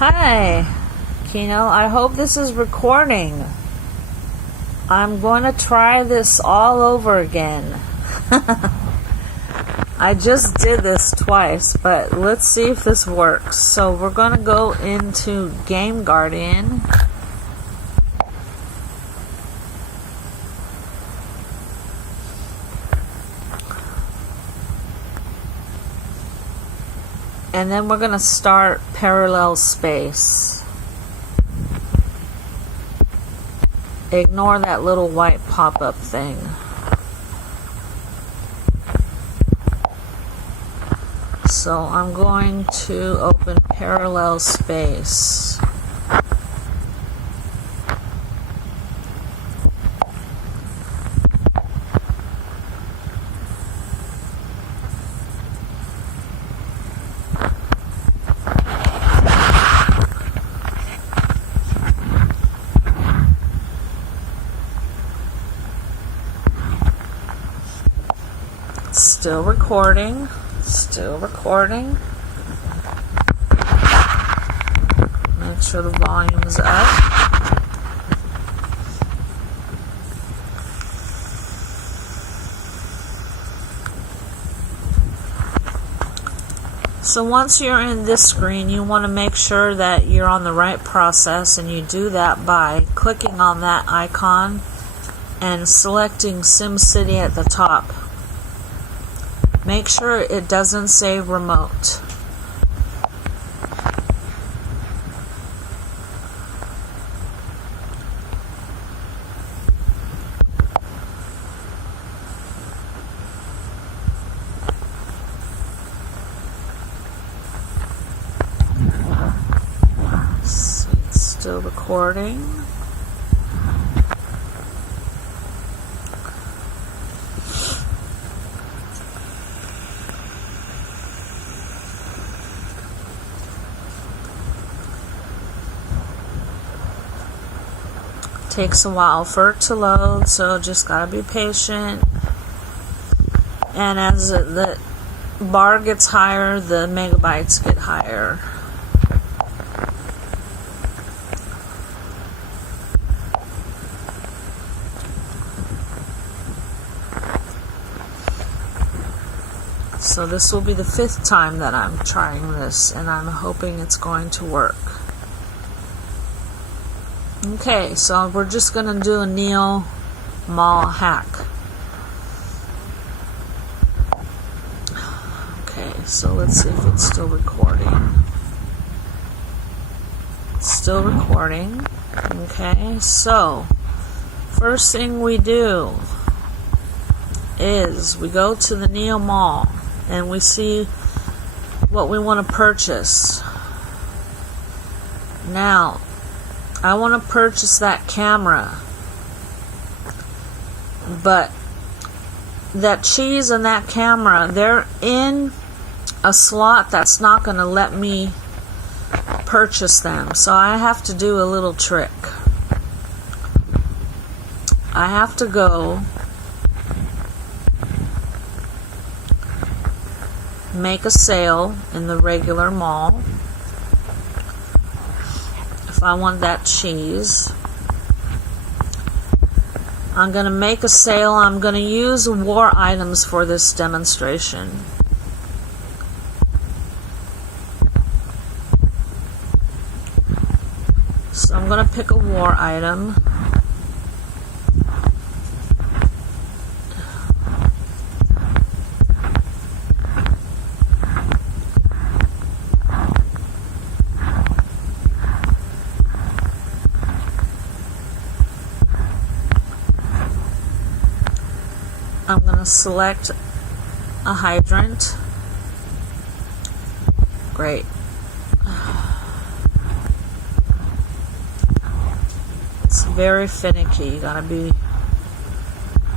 Hi, Keno. I hope this is recording. I'm going to try this all over again. I just did this twice, but let's see if this works. So we're going to go into Game Guardian. And then we're going to start parallel space. Ignore that little white pop-up thing. So I'm going to open parallel space. Still recording. Still recording. Make sure the volume is up. So once you're in this screen, you want to make sure that you're on the right process, and you do that by clicking on that icon and selecting SimCity at the top. Make sure it doesn't say remote. See, it's still recording. Takes a while for it to load, so just gotta be patient. And as the bar gets higher, the megabytes get higher. So this will be the 5th time that I'm trying this, and I'm hoping it's going to work. Okay, so we're just going to do a Neo Mall hack. Okay, so let's see if it's still recording. It's still recording. Okay, so first thing we do is we go to the Neo Mall and we see what we want to purchase. Now, I want to purchase that camera, but that cheese and that camera, they're in a slot that's not going to let me purchase them. So I have to do a little trick. I have to go make a sale in the regular mall. If I want that cheese, I'm going to make a sale. I'm going to use war items for this demonstration. So I'm going to pick a war item. I'm going to select a hydrant. Great. It's very finicky. You gotta be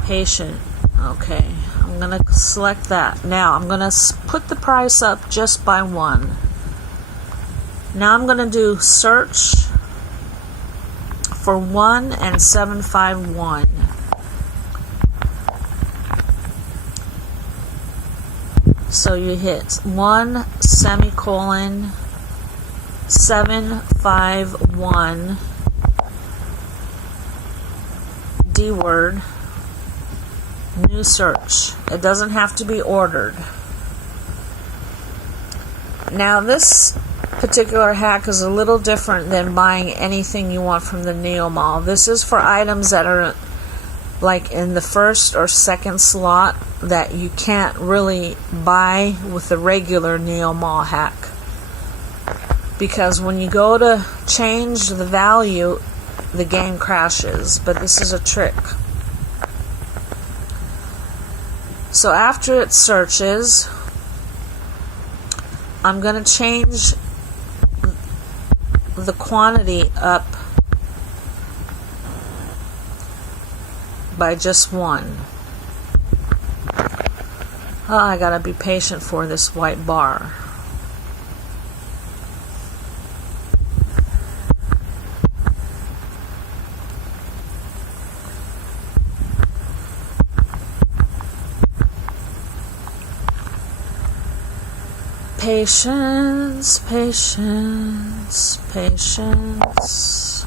patient. Okay, I'm going to select that. Now I'm going to put the price up just by 1. Now I'm going to do search for 1 and 751. So you hit 1 semicolon 751 D word, new search. It doesn't have to be ordered. Now this particular hack is a little different than buying anything you want from the Neo Mall. This is for items that are like in the first or second slot that you can't really buy with the regular Neo Mall hack. Because when you go to change the value, the game crashes. But this is a trick. So after it searches, I'm going to change the quantity up by just 1. Oh, I gotta be patient for this white bar. Patience, patience, patience.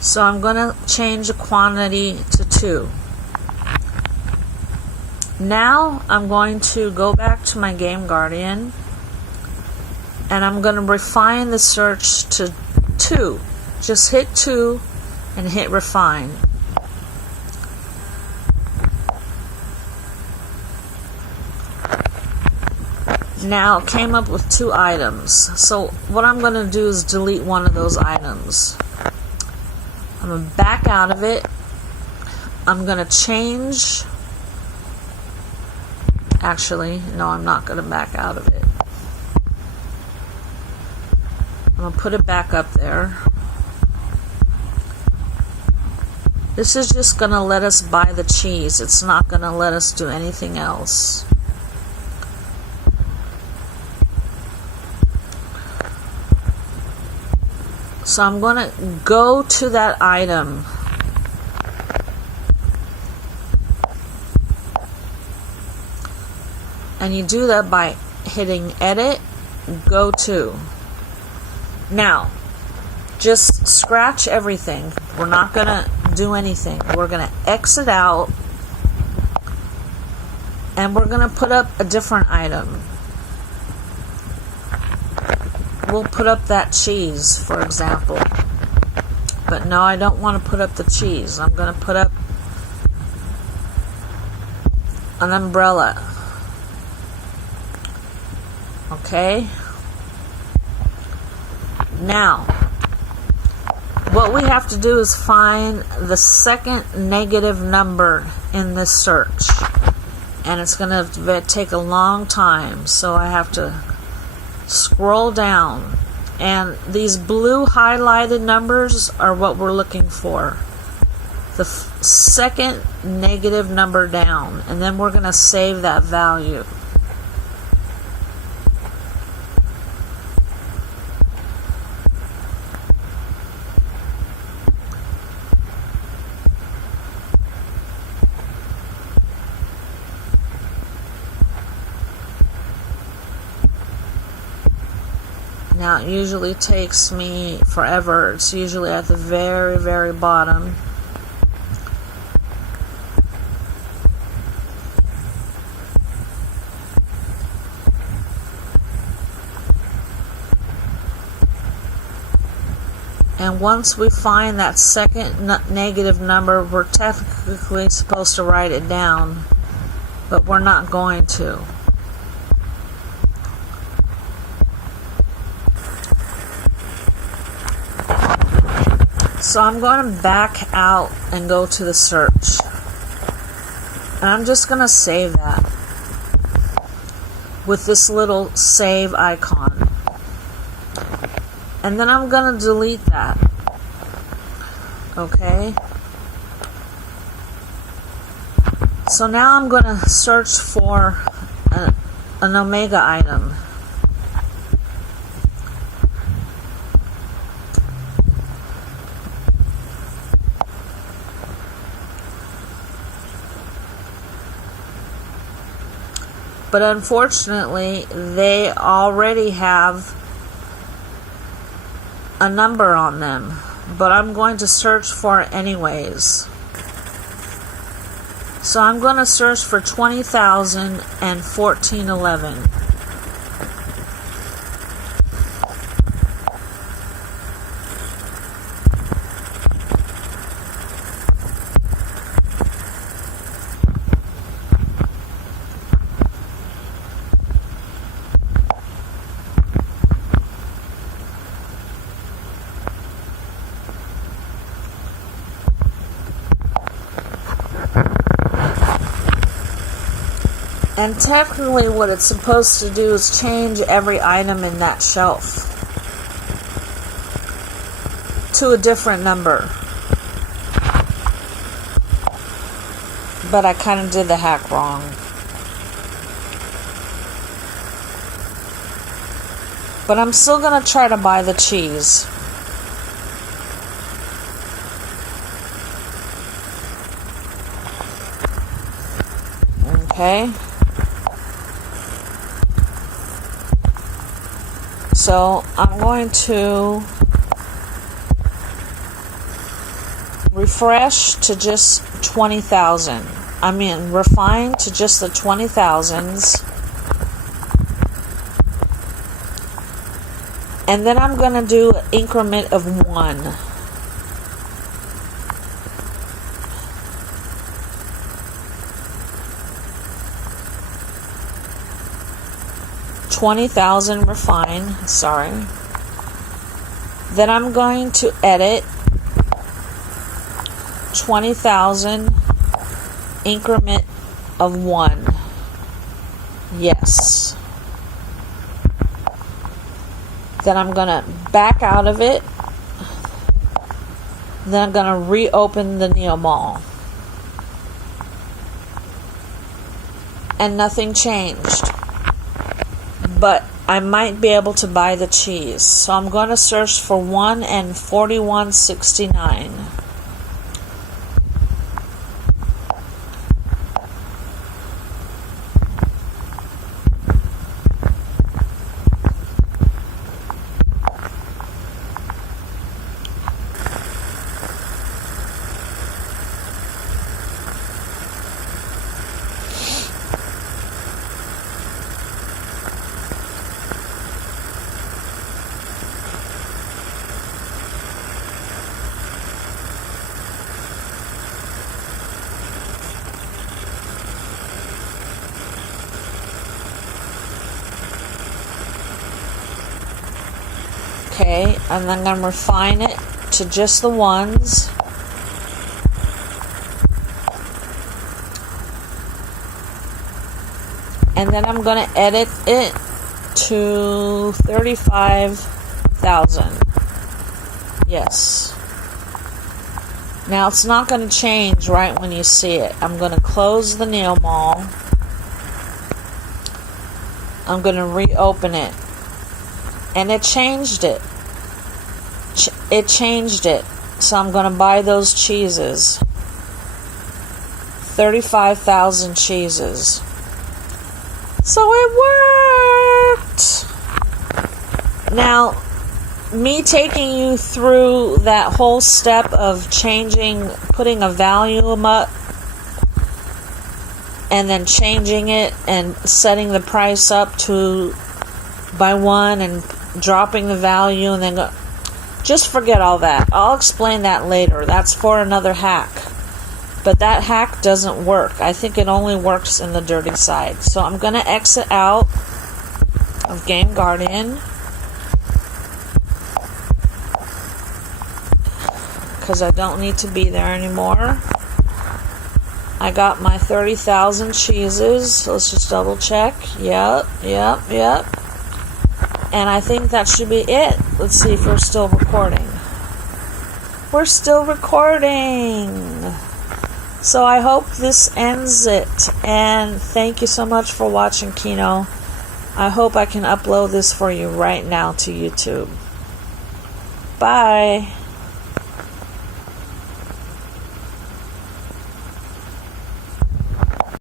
So I'm going to change the quantity to 2. Now I'm going to go back to my Game Guardian and I'm going to refine the search to 2. Just hit 2 and hit refine. Now it came up with 2 items. So what I'm going to do is delete one of those items. I'm going to back out of it. I'm going to change. Actually, no, I'm not going to back out of it. I'm going to put it back up there. This is just going to let us buy the cheese. It's not going to let us do anything else. So I'm going to go to that item. And you do that by hitting edit, go to. Now, just scratch everything. We're not going to do anything. We're going to exit out. And we're going to put up a different item. We'll put up that cheese, for example. But no, I don't want to put up the cheese. I'm going to put up an umbrella. Okay? Now, what we have to do is find the second negative number in this search. And it's going to take a long time, so I have to scroll down, and these blue highlighted numbers are what we're looking for. The second negative number down, and then we're going to save that value. Now it usually takes me forever. It's usually at the very, very bottom. And once we find that second negative number, we're technically supposed to write it down, but we're not going to. So I'm going to back out and go to the search. And I'm just going to save that with this little save icon. And then I'm going to delete that. Okay? So now I'm going to search for an Omega item. But unfortunately, they already have a number on them. But I'm going to search for it anyways. So I'm going to search for 20,000 and 1411. And technically what it's supposed to do is change every item in that shelf to a different number. But I kind of did the hack wrong. But I'm still going to try to buy the cheese. Okay. So I'm going to refresh to just 20,000. I mean, refine to just the 20,000s. And then I'm going to do an increment of 1. $20,000 refine, sorry. Then I'm going to edit 20,000 increment of 1. Yes. Then I'm going to back out of it. Then I'm going to reopen the Neo Mall. And nothing changed. But I might be able to buy the cheese. So I'm going to search for 1 and 41.69. Okay, and then I'm going to refine it to just the ones. And then I'm going to edit it to 35,000. Yes. Now it's not going to change right when you see it. I'm going to close the Neo Mall. I'm going to reopen it. And it changed it. It changed it. So I'm going to buy those cheeses. 35,000 cheeses. So it worked. Now, me taking you through that whole step of changing, putting a volume up, and then changing it and setting the price up to by 1 and dropping the value and then go, just forget all that. I'll explain that later. That's for another hack. But that hack doesn't work. I think it only works in the dirty side. So I'm going to exit out of Game Guardian because I don't need to be there anymore. I got my 30,000 cheeses. So let's just double check. Yep. And I think that should be it. Let's see if we're still recording. We're still recording. So I hope this ends it. And thank you so much for watching, Keno. I hope I can upload this for you right now to YouTube. Bye.